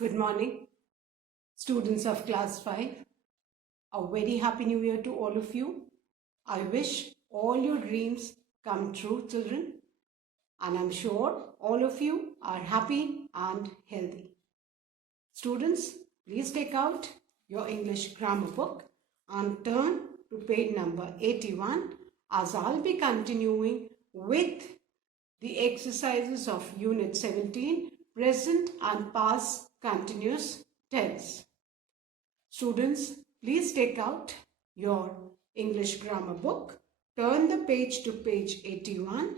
Good morning, students of class 5. A very happy new year to all of you. I wish all your dreams come true, children. And I'm sure all of you are happy and healthy. Students, please take out your English grammar book and turn to page number 81 as I'll be continuing with the exercises of Unit 17, present and past continuous tense. Students, please take out your English grammar book, turn the page to page 81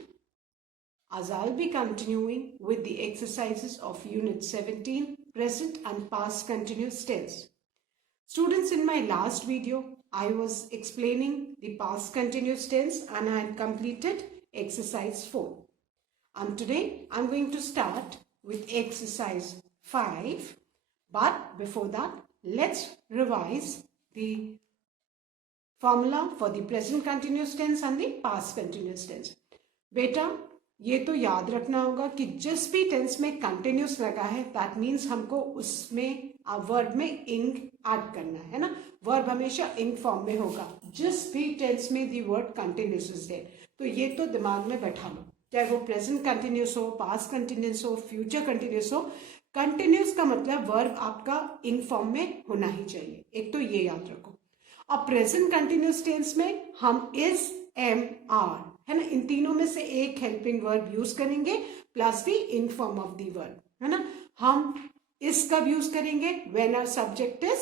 as I'll be continuing with the exercises of Unit 17, present and past continuous tense. Students, in my last video, I was explaining the past continuous tense and I had completed exercise 4. And today I'm going to start with exercise 5. But before that, let's revise the formula for the present continuous tense and the past continuous tense. बेटा ये तो याद रखना होगा कि जिस भी tense में कंटिन्यूस लगा है दैट मीन्स हमको उसमें वर्ब में इंग ऐड करना है ना. वर्ब हमेशा इंग फॉर्म में होगा जिस भी टेंस में the word continuous is there. तो ये तो दिमाग में बैठा लो, चाहे वो प्रेजेंट कंटिन्यूस हो, पास्ट कंटिन्यूस हो, फ्यूचर कंटिन्यूस हो. कंटिन्यूस का मतलब वर्ब आपका इंग फॉर्म में होना ही चाहिए. एक तो ये याद रखो. अब प्रेजेंट कंटिन्यूस टेंस में हम इज, एम, आर है ना, इन तीनों में से एक हेल्पिंग वर्ब यूज करेंगे plus the ing form of the verb है ना. हम इस कब यूज करेंगे? When our subject is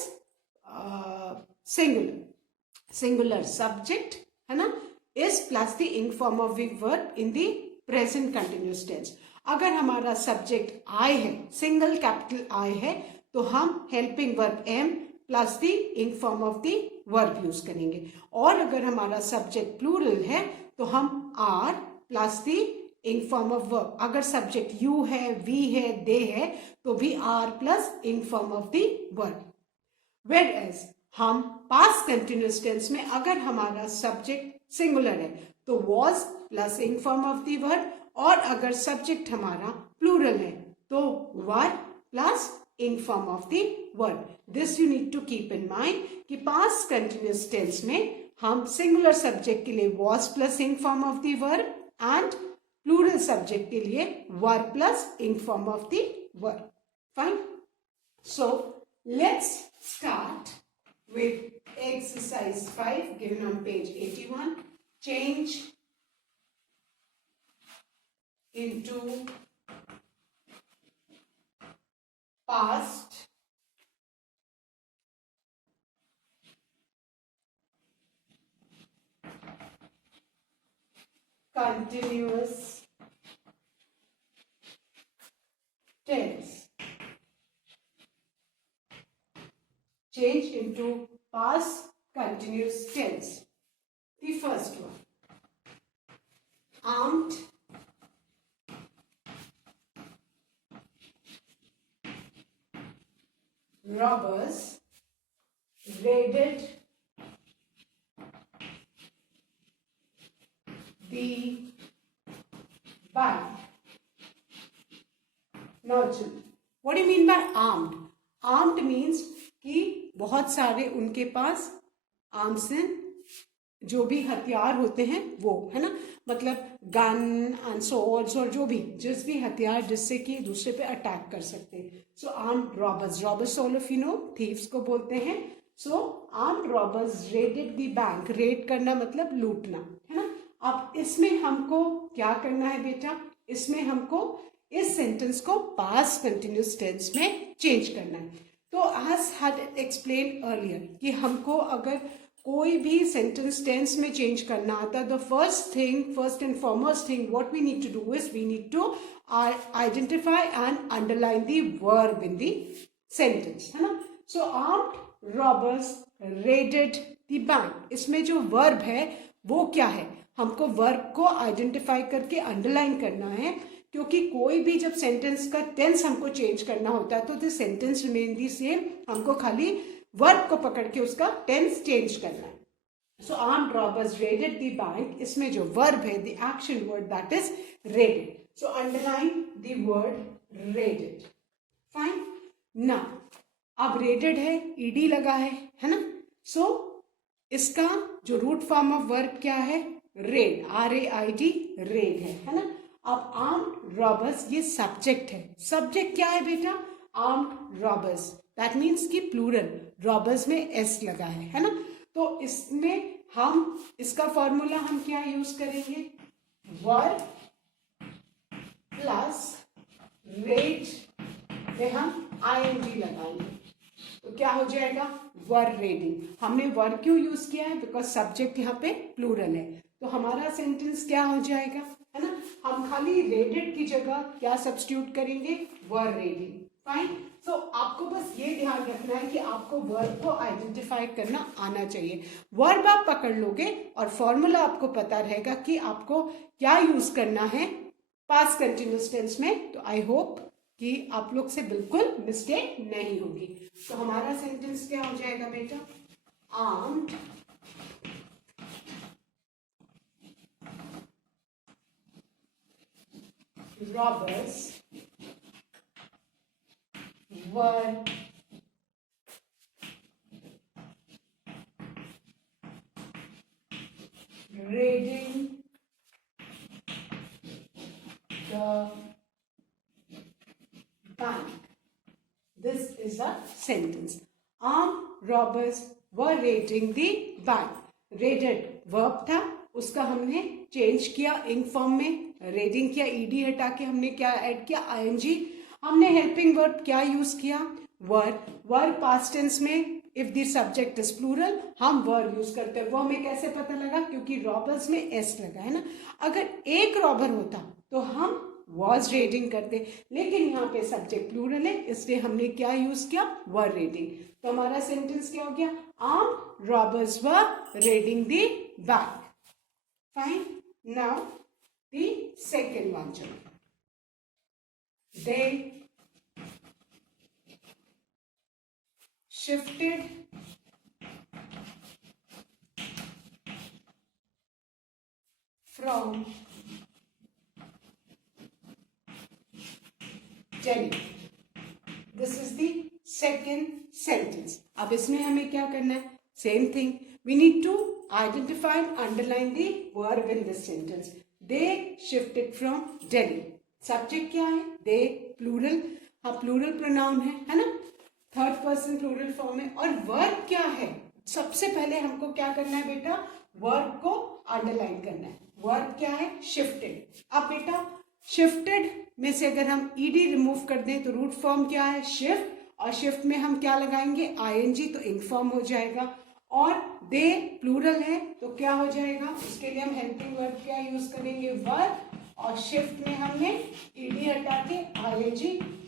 singular subject है ना, is plus the ing form of the verb in the present continuous tense. अगर हमारा सब्जेक्ट आई है, सिंगल कैपिटल आई है, तो हम helping verb am plus the ing form of the verb use करेंगे. और अगर हमारा सब्जेक्ट प्लूरल है तो हम are plus the ing form of verb. अगर सब्जेक्ट यू है, वी है, दे है, तो भी are plus ing form of the verb. Whereas हम पास्ट कंटिन्यूस टेंस में अगर हमारा सब्जेक्ट सिंगुलर है तो was plus ing form of the verb, और अगर सब्जेक्ट हमारा प्लूरल है तो were plus ing form of the verb. This you need to keep in mind कि पास्ट कंटिन्यूस टेंस में हम सिंगुलर सब्जेक्ट के लिए was plus ing form of the verb and plural subject के लिए were plus ing form of the verb. Fine. So let's start with exercise 5 given on page 81. Change into past continuous tense. Change into past continuous tense. The first one. Armed robbers raided the bank. Now, what do you mean by armed? Armed means कि बहुत सारे उनके पास आर्म्स हैं, जो भी हथियार होते हैं वो है ना, मतलब गन एंड सॉर्ड्स और जो भी जिस भी हथियार जिससे कि दूसरे पे अटैक कर सकते हैं. So armed robbers, robbers all of you know thieves को बोलते हैं. So armed robbers raided the bank. Raid करना मतलब लूटना है ना. अब इसमें हमको क्या करना है बेटा? इसमें हमको इस सेंटेंस को पास्ट कंटिन्यूस टेंस में चेंज करना है. तो as had explained earlier कि हमको अगर कोई भी सेंटेंस टेंस में चेंज करना आता है, the first and foremost thing what we need to do is we need to identify and underline the verb in the sentence है ना. So armed robbers raided the bank. इसमें जो वर्ब है वो क्या है? हमको वर्ब को आइडेंटिफाई करके अंडरलाइन करना है, क्योंकि कोई भी जब सेंटेंस का टेंस हमको चेंज करना होता है तो the sentence remain the same. हमको खाली वर्ब को पकड़ के उसका टेंस चेंज करना है. So armed robbers raided the bank. इसमें जो वर्ब है the action word that is raided. So underline the word raided. Fine. ना, अब रेडेड है, ईडी लगा है ना। सो इसका जो रूट फॉर्म ऑफ वर्ब क्या है, रेड, RAID, रेड है ना। अब आर्म्ड रॉबर्स ये सब्जेक्ट है, सब्जेक्ट क्या है बेटा, आर्म्ड रॉबर्स, दैट मीन्स कि प्लूरल, रॉबर्स में एस लगा है ना। तो इसमें हम इसका फॉर्मूला हम क्या यूज करेंगे, वर्ब प्लस रेड में हम ING लगाएंगे, तो क्या हो जाएगा, वर रेडिंग। हमने वर क्यों यूज किया है, बिकॉज सब्जेक्ट यहाँ पे प्लूरल है, तो हमारा सेंटेंस क्या हो जाएगा, है ना। हम खाली रेडेड की जगह क्या सब्स्टिट्यूट करेंगे, वर रेडिंग। फाइन। सो आपको बस ये ध्यान रखना है कि आपको वर्ब को आइडेंटिफाई करना आना चाहिए। वर्ब आप पकड़ लोगे और फॉर्मूला आपको पता रहेगा कि आपको क्या यूज करना है पास्ट कंटिन्यूअस टेंस में, तो आई होप कि आप लोग से बिल्कुल मिस्टेक नहीं होगी। तो हमारा सेंटेंस क्या हो जाएगा बेटा, armed robbers were raiding the bank. This is a sentence. Armed robbers were raiding the bank. Raided verb था, उसका हमने चेंज किया इंग फॉर्म में, रेडिंग किया, ईडी हटा के हमने क्या ऐड किया, ING। हमने हेल्पिंग वर्ब क्या यूज किया, वर। वर पास्ट टेंस में if the subject is plural हम वर यूज करते हैं। वो हमें कैसे पता लगा, क्योंकि रॉबर्स में एस लगा है ना। अगर एक रॉबर होता तो हम वॉज रेडिंग करते, लेकिन यहाँ पे सब्जेक्ट प्लूरल है, इसलिए हमने क्या यूज किया, वर रेडिंग। तो हमारा सेंटेंस क्या हो गया, armed robbers were raiding the bank. Fine. Now the second one, they shifted from Delhi. This is the second sentence. अब इसमें हमें क्या करना है, same thing. We need to identify and underline the verb in this sentence. They shifted from Delhi. Subject क्या है, they, plural, हाँ plural pronoun है ना, थर्ड पर्सन प्लूरल फॉर्म है। और वर्ब क्या है, सबसे पहले हमको क्या करना है बेटा, वर्ब को अंडरलाइन करना है। वर्ब क्या है, शिफ्टेड। अब बेटा शिफ्टेड में से अगर हम ईडी रिमूव कर दें तो रूट फॉर्म क्या है, शिफ्ट, और शिफ्ट में हम क्या लगाएंगे, ING, तो इंग फॉर्म हो जाएगा। और दे प्लूरल है तो क्या हो जाएगा, उसके लिए हम हेल्पिंग वर्ब क्या यूज करेंगे, वर्ब, और शिफ्ट में हमने ईडी हटा के ING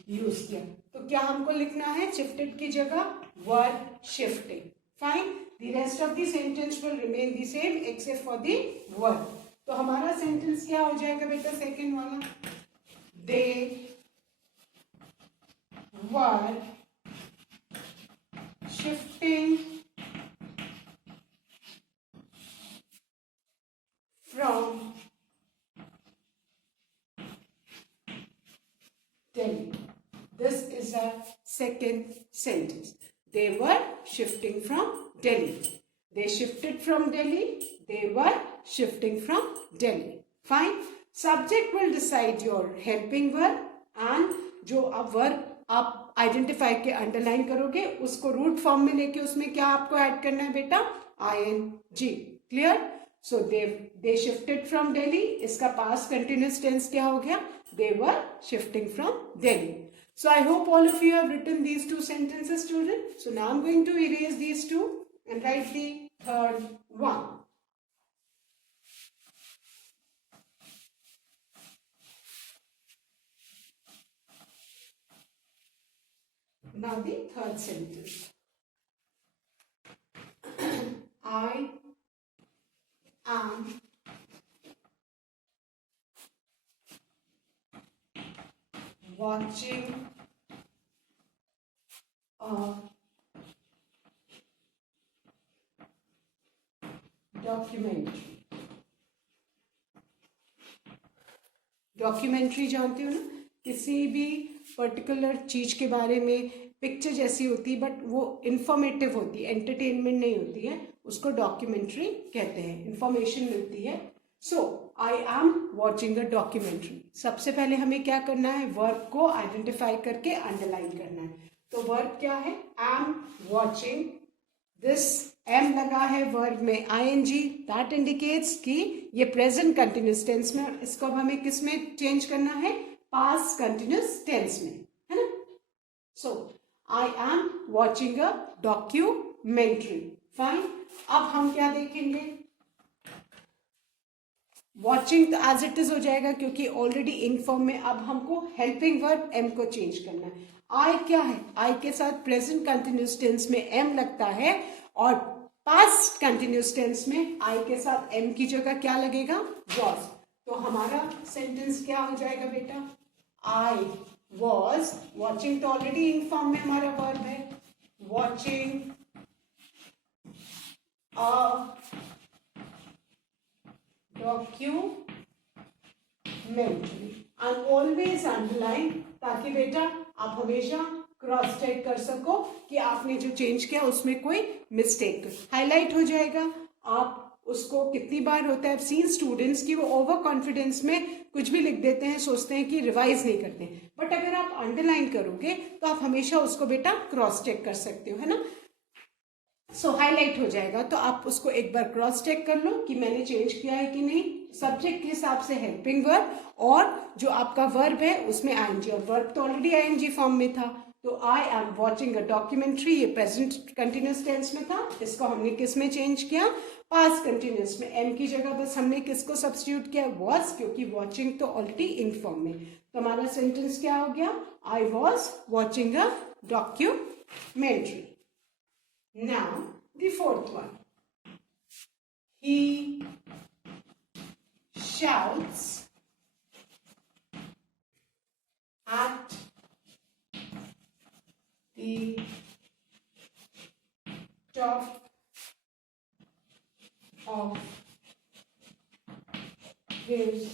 यूज किया, तो क्या हमको लिखना है, शिफ्टेड की जगह verb shifting. Fine. The rest of the sentence will remain the same except for the verb. तो हमारा सेंटेंस क्या हो जाएगा बेटा, सेकेंड वाला, they were shifting from Delhi. This is a second sentence. They were shifting from Delhi. They shifted from Delhi. They were shifting from Delhi. Fine. Subject will decide your helping verb, and जो अब verb आप आइडेंटिफाई के अंडरलाइन करोगे उसको root form में लेके उसमें क्या आपको ऐड करना है बेटा, ING। Clear. So they shifted from Delhi, इसका पास्ट कंटिन्यूअस टेंस क्या हो गया, they were shifting from Delhi. So I hope all of you have written these two sentences, children. So now I'm going to erase these two and write the third one. Now the third sentence. I am watching a documentary. Documentary जानते हो ना, किसी भी पर्टिकुलर चीज के बारे में पिक्चर जैसी होती है, बट वो इंफॉर्मेटिव होती है, एंटरटेनमेंट नहीं होती है, उसको डॉक्यूमेंट्री कहते हैं, इंफॉर्मेशन मिलती है। So I am watching a documentary. सबसे पहले हमें क्या करना है, वर्ब को आइडेंटिफाई करके अंडरलाइन करना है। तो वर्ब क्या है, एम वॉचिंग, दिस एम लगा है वर्ब में आईएनजी, दैट इंडिकेट्स कि ये प्रेजेंट कंटिन्यूस टेंस में, और इसको अब हमें किस में चेंज करना है, पास्ट कंटिन्यूस टेंस में, है ना। So I am watching a documentary. Fine, अब हम क्या देखेंगे, वॉचिंग तो एज इट इज हो जाएगा क्योंकि ऑलरेडी इन फॉर्म में। अब हमको हेल्पिंग वर्ब एम को चेंज करना है। आई क्या है, आई के साथ प्रेजेंट कंटिन्यूस टेंस में एम लगता है, और पास्ट कंटिन्यूस टेंस में आई के साथ एम की जगह क्या लगेगा, वॉज। तो हमारा सेंटेंस क्या हो जाएगा बेटा, आई वॉज वॉचिंग, तो ऑलरेडी इन फॉर्म में हमारा वर्ब है, watching a documentary, and always underline, ताकि बेटा आप हमेशा क्रॉस चेक कर सको कि आपने जो चेंज किया उसमें कोई मिस्टेक, हाईलाइट हो जाएगा। आप उसको कितनी बार होता है, सीन स्टूडेंट्स की वो ओवर कॉन्फिडेंस में कुछ भी लिख देते हैं, सोचते हैं कि रिवाइज नहीं करते हैं, बट अगर आप अंडरलाइन करोगे तो आप हमेशा उसको बेटा क्रॉस चेक कर सकते हो, है ना। सो हाईलाइट हो जाएगा, तो आप उसको एक बार क्रॉस चेक कर लो कि मैंने चेंज किया है कि नहीं। सब्जेक्ट के हिसाब से हेल्पिंग वर्ब, और जो आपका वर्ब है उसमें आईएनजी, और वर्ब तो ऑलरेडी आईएनजी फॉर्म में था। तो आई एम वॉचिंग अ डॉक्यूमेंट्री, ये प्रेजेंट कंटिन्यूस टेंस में था, इसको हमने किस में चेंज किया, पास्ट कंटिन्यूस में। एम की जगह बस हमने किसको सब्स्टिट्यूट किया, वॉज, क्योंकि वॉचिंग तो ऑलरेडी इन फॉर्म में। तो हमारा सेंटेंस क्या हो गया, I was watching a documentary. Now, the fourth one. He shouts at the top of his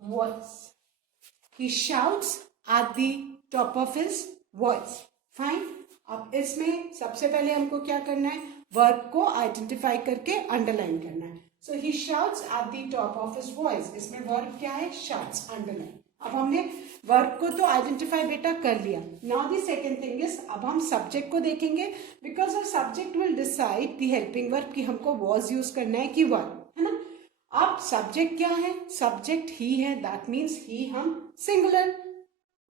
voice. He shouts at the top of his voice. Fine. अब इसमें सबसे पहले हमको क्या करना है, वर्ब को आइडेंटिफाई करके अंडरलाइन करना है। So he shouts at the top of his voice, इसमें वर्ब क्या है, शाउट्स, अंडरलाइन। अब हमने वर्ब को तो आइडेंटिफाई बेटा कर लिया। Now the second thing is, अब हम सब्जेक्ट को देखेंगे, because of subject will decide the helping verb कि हमको वॉज यूज करना है कि वर्ब, है ना। अब सब्जेक्ट क्या है, सब्जेक्ट ही है, दैट मीन्स ही हम सिंगुलर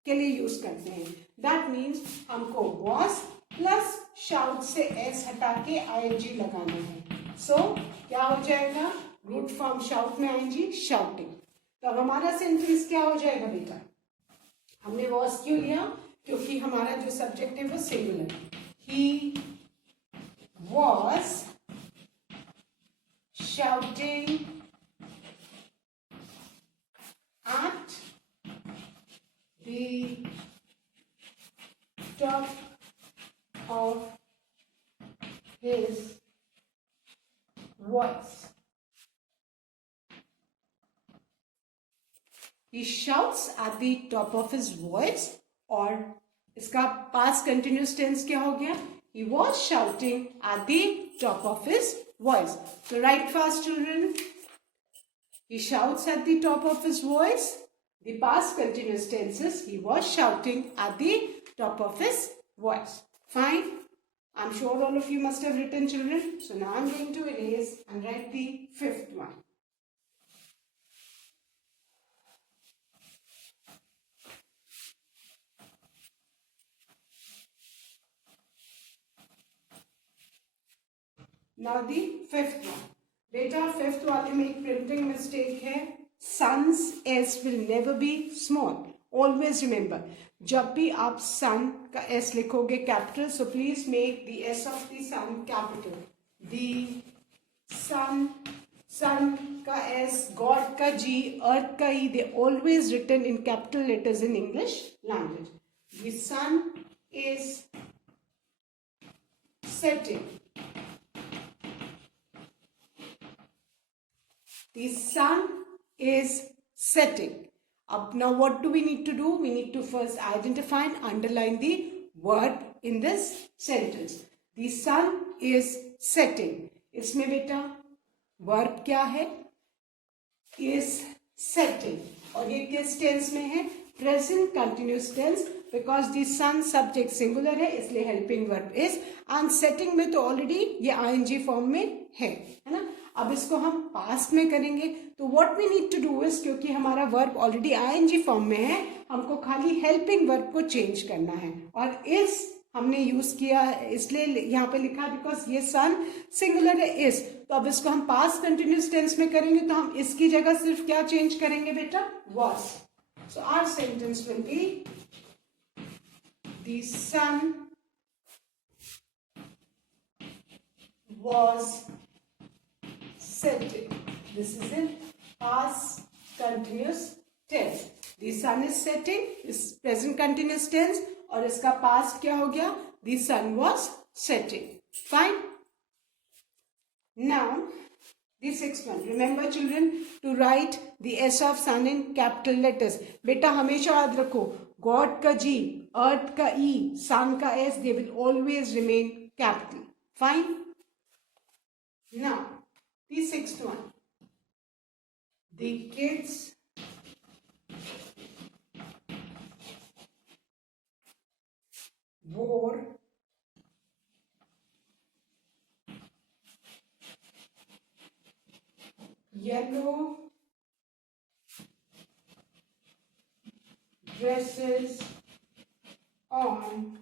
के लिए यूज करते हैं। दैट मीन्स हमको वॉज प्लस शाउट से एस हटा के आईएनजी लगाना है। सो क्या हो जाएगा, रूट फॉर्म शाउट में आईएनजी, शाउटिंग। तो अब हमारा सेंटेंस क्या हो जाएगा बेटा, हमने वॉज क्यों लिया, क्योंकि हमारा जो सब्जेक्ट है वो singular. He was shouting at the top of his voice. He shouts at the top of his voice, और इसका past continuous tense क्या हो गया, he was shouting at the top of his voice. So write fast children. He shouts at the top of his voice. The past continuous tense is he was shouting at the top of his voice. Fine. I'm sure all of you must have written children. So now I'm going to erase and write the fifth one. Now the fifth one. बेटा fifth वाले में एक printing mistake है, sun's S will never be small. Always remember, जब भी आप sun का S लिखोगे capital, so please make the S of the sun capital. The sun, sun का एस, गॉड का जी, अर्थ का E, they always written in capital letters in English language. The sun is setting. The sun is setting. Up now, what do we need to do? We need to first identify and underline the verb in this sentence. The sun is setting. इसमें बेटा verb क्या है? Is setting. और ये किस टेंस में है? Present continuous tense. Because the sun subject singular है, इसलिए helping verb is. And setting में तो already ये ing form में है ना? अब इसको हम पास्ट में करेंगे तो what we need to do is, क्योंकि हमारा वर्ब ऑलरेडी आईएनजी फॉर्म में है, हमको खाली हेल्पिंग वर्ब को चेंज करना है. और इज हमने यूज किया इसलिए यहाँ पे लिखा बिकॉज ये सन सिंगुलर है इज. तो अब इसको हम पास्ट कंटिन्यूस टेंस में करेंगे तो हम इसकी जगह सिर्फ क्या चेंज करेंगे बेटा? Was. So our sentence will be the sun was setting. This is in past continuous tense. The sun is setting is present continuous tense और इसका past क्या हो गया? The sun was setting. Fine. Now the sixth one. Remember children to write the S of sun in capital letters. बेटा हमेशा याद रखो God का G, Earth का E, Sun का S, they will always remain capital. Fine. Now the sixth one, the kids wore yellow dresses on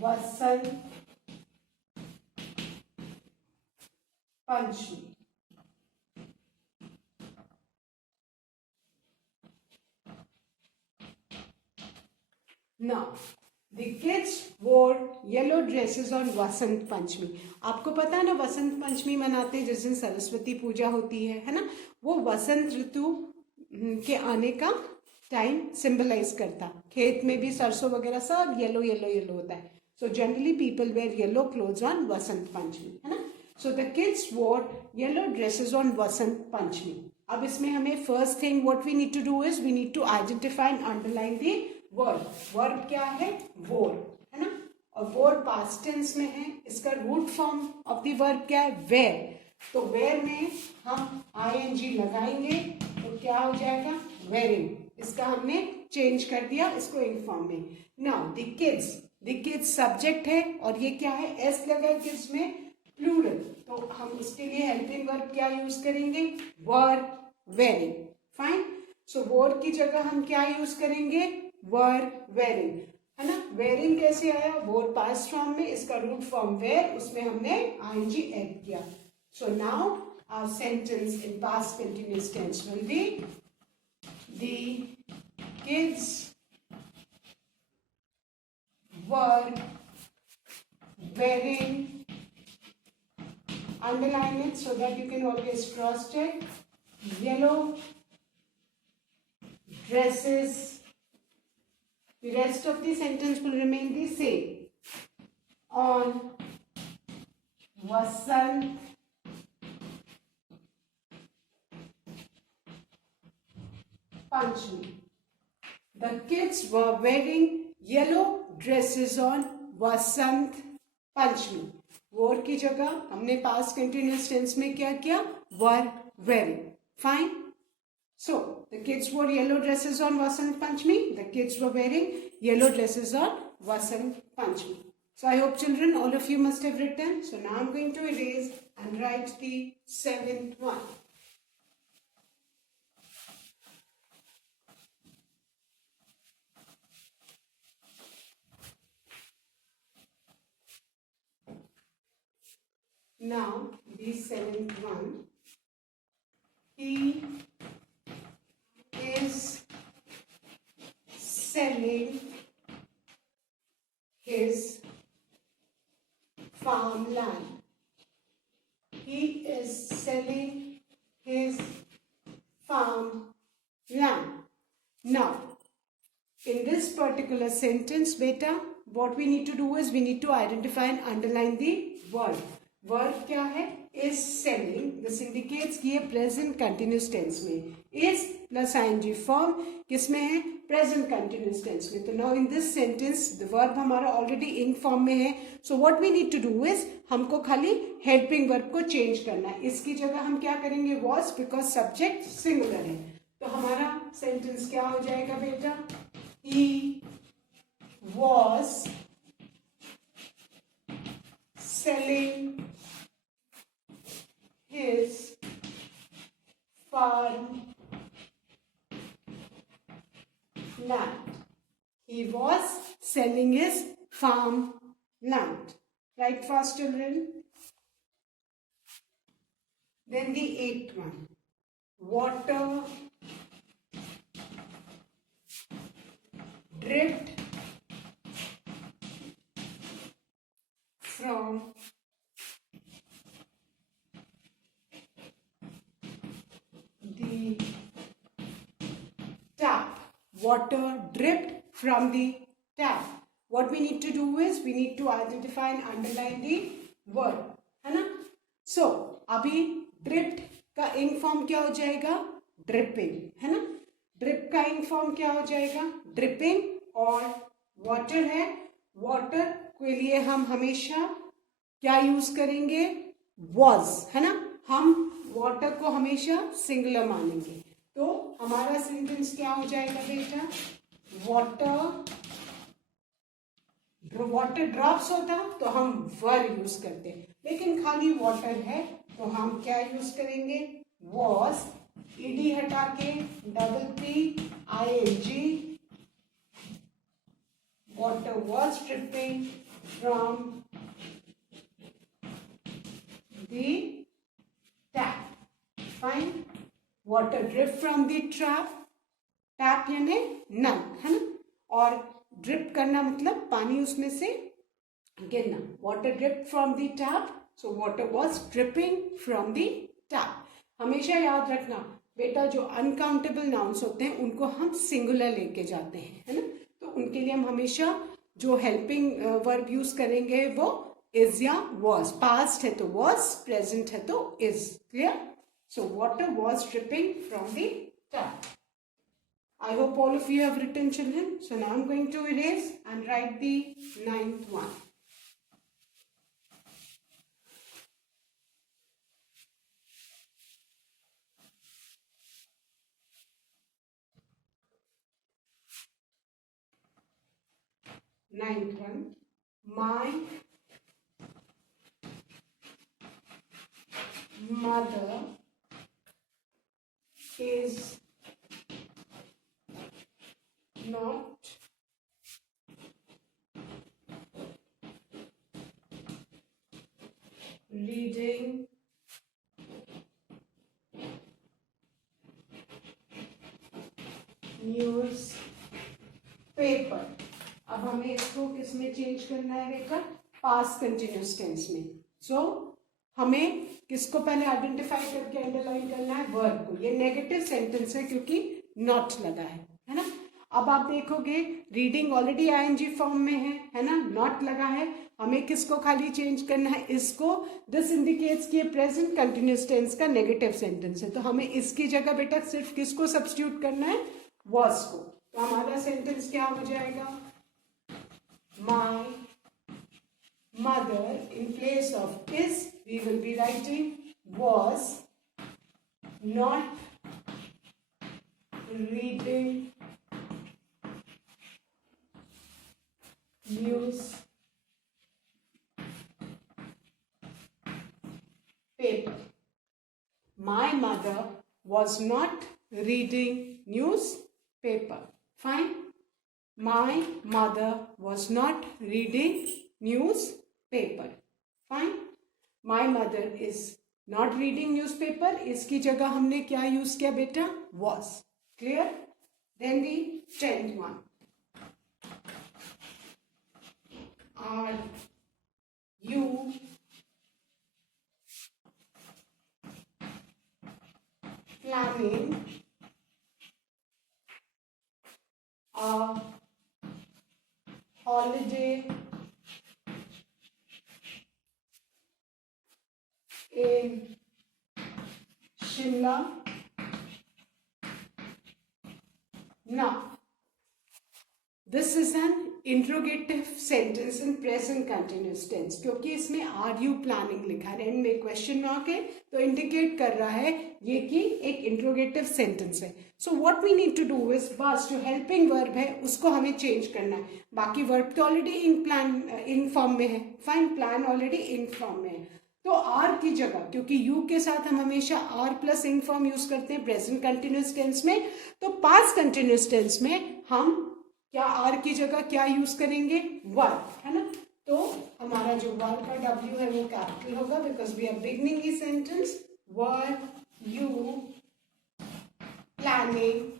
Vasant Panchami. Now, the kids wore yellow dresses on Vasant Panchami. आपको पता है ना वसंत पंचमी मनाते हैं जिस दिन सरस्वती पूजा होती है ना? वो वसंत ऋतु के आने का टाइम सिंबलाइज करता. खेत में भी सरसों वगैरह सब येलो येलो येलो होता है. So generally people wear yellow clothes on Vasant Panchami, है ना? So the kids wore yellow dresses on Vasant Panchami. अब इसमें हमें first thing what we need to do is we need to identify and underline the verb. Verb क्या है? Wore, है ना? और wore past tense में है. इसका root form of the verb क्या है? Wear. तो wear में हम ing लगाएंगे तो क्या हो जाएगा? Wearing. इसका हमने change कर दिया इसको ing form में. Now the kids subject है और ये क्या है? S लगा है kids में प्लूरल. तो हम उसके लिए हेल्पिंग वर्ब क्या यूज करेंगे? वर वेरिंग. फाइन. सो वोर की जगह हम क्या यूज करेंगे? वर वेरिंग, है ना? वेरिंग कैसे आया? वोर पास्ट फॉर्म में, इसका रूट फॉर्म वेर, उसमें हमने आईएनजी ऐड किया. So now our sentence in past continuous tense will be the kids were wearing. Underline it so that you can always cross check. Yellow dresses. The rest of the sentence will remain the same. On Vasant Panchami. The kids were wearing yellow dresses on Vasant Panchami. वोर की जगह हमने past continuous tense में क्या किया? Were wearing. Fine. So the kids wore yellow dresses on Vasant Panchami. The kids were wearing yellow dresses on Vasant Panchami. So I hope children all of you must have written. So now I'm going to erase and write the seventh one. Now, the seventh one, he is selling his farmland. He is selling his farmland. Now, in this particular sentence, beta, what we need to do is we need to identify and underline the verb. Verb क्या है, is selling, this indicates कि ये present continuous tense में, is plus I N G form किसमें है, present continuous tense में। तो now in this sentence the verb हमारा ऑलरेडी इन फॉर्म में है, so what we need to do is हमको खाली हेल्पिंग वर्ब को चेंज करना है। इसकी जगह हम क्या करेंगे, वॉज, बिकॉज सब्जेक्ट सिंगुलर है। तो हमारा सेंटेंस क्या हो जाएगा बेटा, he was selling his farm land. He was selling his farm land. Right, fast children? Then the eighth one. Water dripped from the tap. Water dripped from the tap. What we need to do is we need to identify and underline the word, है ना? So अभी dripped का ing form क्या हो जाएगा, dripping, है ना? drip का ing form क्या हो जाएगा, dripping, और water है, water के लिए हम हमेशा क्या यूज करेंगे, was, है ना? हम वाटर को हमेशा सिंगुलर मानेंगे। तो हमारा सेंटेंस क्या हो जाएगा बेटा, वाटर ड्रॉप्स होता तो हम वर यूज करते, लेकिन खाली वाटर है तो हम क्या यूज करेंगे, was, ईडी हटा के double P I N G, water was dripping from the tap. Fine. Water drip from the tap. Tap यानी नल, है ना? और ड्रिप करना मतलब पानी उसमें से गिरना। Water drip from the tap, so water was dripping from the tap. हमेशा याद रखना बेटा, जो अनकाउंटेबल नाउन्स होते हैं उनको हम सिंगुलर लेके जाते हैं, है ना? तो उनके लिए हम हमेशा जो हेल्पिंग वर्ब यूज करेंगे वो इज या वॉज, पास्ट है तो वॉज, प्रेजेंट है तो is. Clear? So water was dripping from the tap. I hope all of you have written, children. So now I'm going to erase and write the ninth one. Ninth one. My mother is not reading news paper. अब हमें इसको किस में चेंज करना है बेटा, past continuous tense में। सो हमें किसको पहले आइडेंटिफाई करके अंडरलाइन करना है, वर्ब को। ये नेगेटिव सेंटेंस है क्योंकि नॉट लगा है ना? अब आप देखोगे रीडिंग ऑलरेडी आईएनजी फॉर्म में है ना? नॉट लगा है, हमें किसको खाली चेंज करना है, इसको। दिस इंडिकेट्स कि प्रेजेंट कंटिन्यूस टेंस का नेगेटिव सेंटेंस है, तो हमें इसकी जगह बेटा सिर्फ किसको सब्स्टिट्यूट करना है, वॉज को। तो हमारा सेंटेंस क्या हो जाएगा, my mother, in place of is we will be writing was not reading news paper. My mother was not reading newspaper. Fine. My mother was not reading newspaper. Fine. My mother is not reading newspaper. इसकी जगह हमने क्या use किया बेटा, was. Clear? Then the 10th one. Are you planning a holiday in Shimla. Now this is an interrogative sentence in present continuous tense, क्योंकि इसमें are you planning लिखा है, एंड में क्वेश्चन मार्क है, तो इंडिकेट कर रहा है ये कि एक इंट्रोगेटिव सेंटेंस है. So what we need to do is बस जो हेल्पिंग वर्ब है उसको हमें चेंज करना है. बाकी वर्ब तो ऑलरेडी इन फॉर्म में है. Fine, plan already in form में है. तो आर की जगह, क्योंकि यू के साथ हम हमेशा are plus in form use करते हैं प्रेजेंट कंटिन्यूस टेंस में, तो पास्ट कंटिन्यूस टेंस में हम क्या आर की जगह क्या यूज करेंगे? वर, है ना. तो हमारा जो वर का डब्ल्यू है वो कैपिटल होगा, because we are beginning the sentence. Were you planning,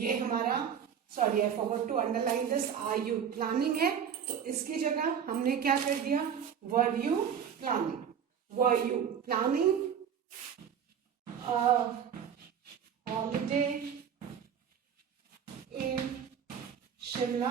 ये हमारा, sorry I forgot to underline this, are you planning है, तो इसकी जगह हमने क्या कर दिया? Were you planning. Were you planning holiday in Shimla.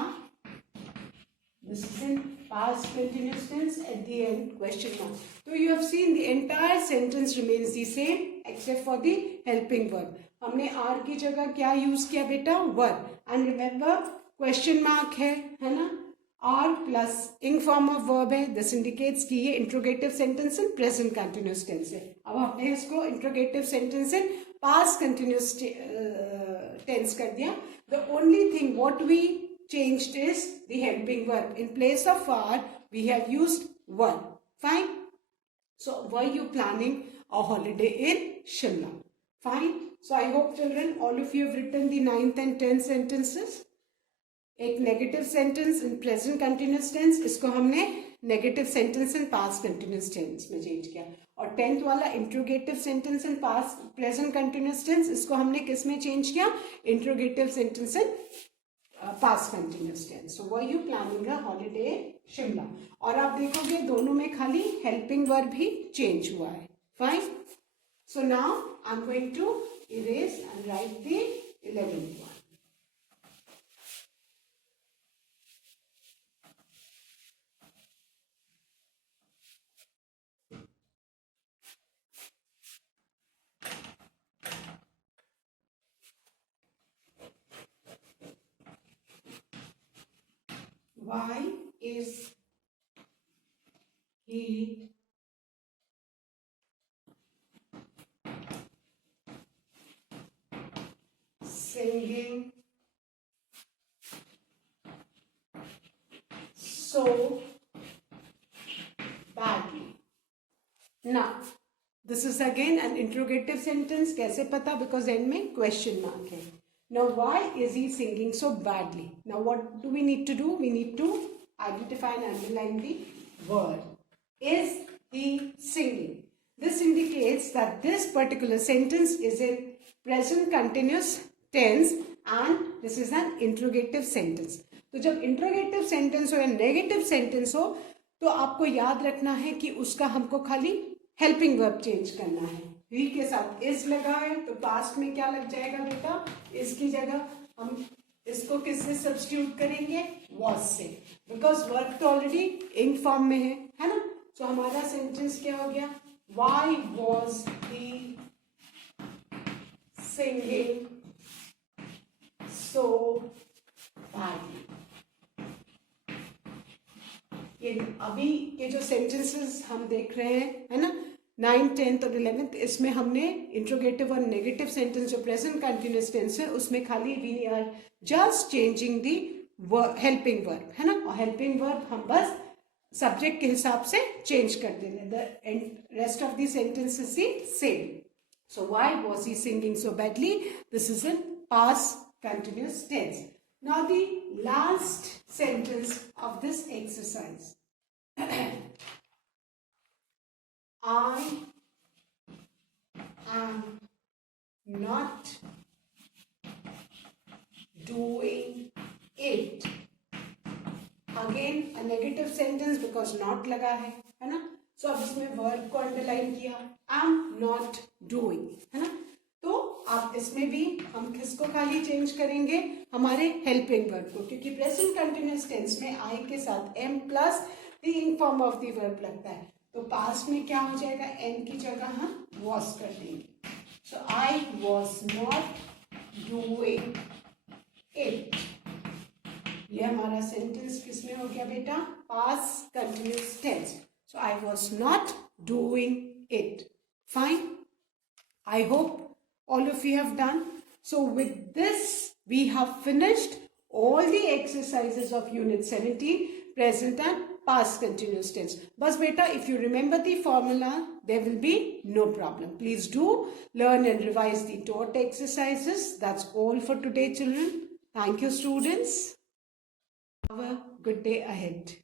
This is in past continuous tense. At the end, question mark. So you have seen the entire sentence remains the same except for the helping verb. हमने R की जगह क्या use किया बेटा? Were. And remember question mark है ना. R plus in form of verb है. This indicates कि ये interrogative sentence in present continuous tense है. अब हमने इसको interrogative sentence in past continuous tense कर दिया. The only thing what we changed is the helping verb. In place of are, we have used were. Fine. So, were you planning a holiday in Shimla? Fine. So, I hope children, all of you have written the 9th and 10th sentences. एक negative sentence in present continuous tense, इसको हमने negative sentence in past continuous tense में change किया. और 10th वाला interrogative sentence in past present continuous tense, इसको हमने किस में चेंज किया? Interrogative sentence in past continuous tense. So were you planning a holiday Shimla. और आप देखोगे दोनों में खाली हेल्पिंग वर्ब ही चेंज हुआ है. Fine. So now I am going to erase and write the 11th one. Why is he singing so badly? Now, this is again an interrogative sentence. कैसे पता? Because end में question mark है. Now, why is he singing so badly? Now, what do we need to do? We need to identify and underline the word. Is he singing? This indicates that this particular sentence is in present continuous tense and this is an interrogative sentence. तो जब interrogative sentence हो या negative sentence हो, तो आपको याद रखना है कि उसका हमको खाली helping verb change करना है. वी के साथ इज लगा है, तो पास्ट में क्या लग जाएगा बेटा? इसकी जगह हम इसको किससे सब्स्टिट्यूट करेंगे? वॉज से, बिकॉज वर्ब तो ऑलरेडी इन फॉर्म में है ना. तो हमारा सेंटेंस क्या हो गया? Why was he singing so badly. ये अभी के जो सेंटेंसेस हम देख रहे हैं है ना, 9th, 10th और 11th, इसमें हमने इंट्रोगेटिव और नेगेटिव सेंटेंस जो प्रेजेंट कंटिन्यूस टेंस है उसमें खाली we are just changing the helping verb, है ना. और हेल्पिंग वर्ब हम बस सब्जेक्ट के हिसाब से चेंज कर देंगे. The rest of the sentence is the same. So why was he singing so badly? This is in past continuous tense. Now the last sentence of this exercise. I am not doing it. Again a negative sentence because not लगा है ना. So अब इसमें verb को underline किया. I'm not doing, है ना. तो आप इसमें भी हम किसको खाली चेंज करेंगे? हमारे helping verb को, क्योंकि present continuous tense में I के साथ am प्लस तीन फॉर्म ऑफ द वर्ब लगता है, तो पास्ट में क्या हो जाएगा, एन की जगह हम वॉज कर देंगे. So I was not doing it. ये हमारा सेंटेंस किसमें हो गया बेटा, past continuous tense. So I was not doing it. Fine. I hope all of you have done. So with this, we have finished all the exercises of Unit 17, present and past continuous tense. Bas beta, if you remember the formula, there will be no problem. Please do learn and revise the taught exercises. That's all for today, children. Thank you, students. Have a good day ahead.